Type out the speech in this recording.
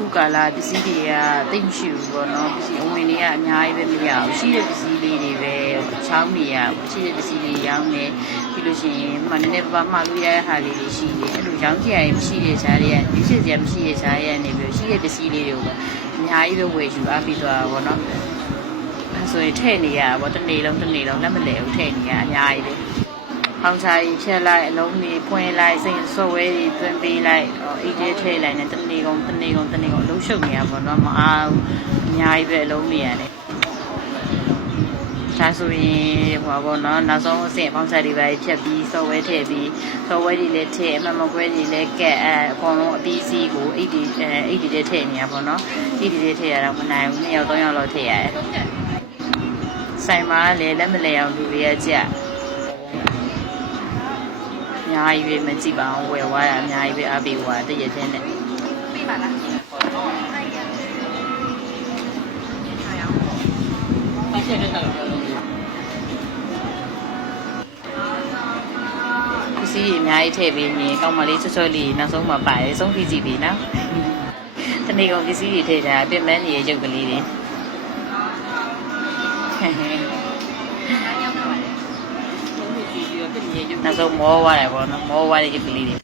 ခုကာလာပစ္စည်းတွေကတိတ်မရှိဘူးပေါ့နော်ပစ္စည်းအဝင်တွေကအများကြီးပဲမရဘူးရှိတဲ့ပစ္စည်းလေးတွေပဲချောင်းနေရရှိတဲ့ပစ္စည်းလေးရောင်းနေပြီးလို့ရှိရင်မှနည်းနည်းပါးမှားလို့ရတဲ့ဟာလေးတွေရှိတယ်အဲ့လိုရောင်းကြရရင်မရှိတဲ့ဈာတွေကဒီစစ်စရာမရှိတဲ့ဈာတွေကနေပြီးရှိတဲ့ပစ္စည်းလေးတွေကိုပဲအများကြီးပဲဝယ်ယူအားပြီးသွားတာပေါ့နော်အဲ့ဆိုရင်ထည့်နေရပါတနေ့လုံးလက်မလဲဘူးထည့်နေရအများကြီးပဲဖောင်ချာကြီးဖြတ်လိုက်အလုံးတွေဖွင့်လိုက်စိတ်ဆော့ဝဲတွေတွင်းပေးလိုက်အိတ်ထဲထည့်လိုက်နဲ့တနေ့ကုန်အလုံးရှုပ်နေရပါတော့မအားဘူးအများကြီးပဲအလုံးနေရတယ်ဒါဆိုရင်ဟောပေါ့နော်နောက်ဆုံးအဆင့်ဖောင်ချာတွေပဲဖြတ်ပြီးဆော့ဝဲထည့်ပြီးဆော့ဝဲတွေလည်းထည့်အမှန်မကွဲတွေလည်းကက်အကုန်လုံးအပြီးစီးကိုအိတ်တွေထည့်နေရပါတော့အိတ်တွေထည့်ရတော့မနိုင်ဘူး2ယောက်3ယောက်လောက်ထည့်ရတယ်ဆိုင်မှာလည်းလက်မလဲအောင်လူတွေကကြက်အများကြီးပဲမကြည့်ပါအောင်ဝယ်သွားတာအများကြီးပဲအားပေးသွားတရက်ချင်းနဲ့ပေးပါလားပစ္စည်းအများကြီးထည့်ပေးရင်ကောင်းမလေးချွတ်လေးနောက်ဆုံးမှပါတယ်ဆုံးဖြတ်ကြည့်ပြီနော်တနေ့ကုန်ပစ္စည်းတွေထည့်တာပြင်မန်းကြီးရဲ့ရုပ်ကလေးတွေနောက်ဆုံးမောသွားတယ်ပေါ့နော်မောသွားတဲ့ရုပ်ကလေးတွေ